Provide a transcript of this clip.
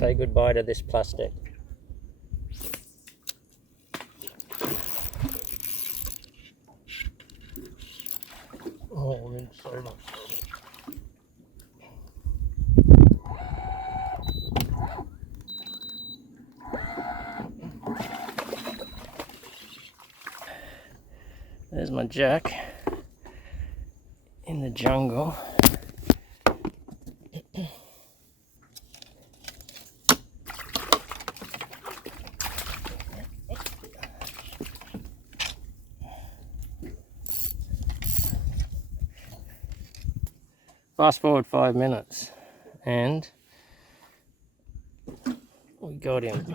say goodbye to this plastic. Oh, I'm in so much trouble. There's my jack in the jungle. Fast forward 5 minutes and we got him.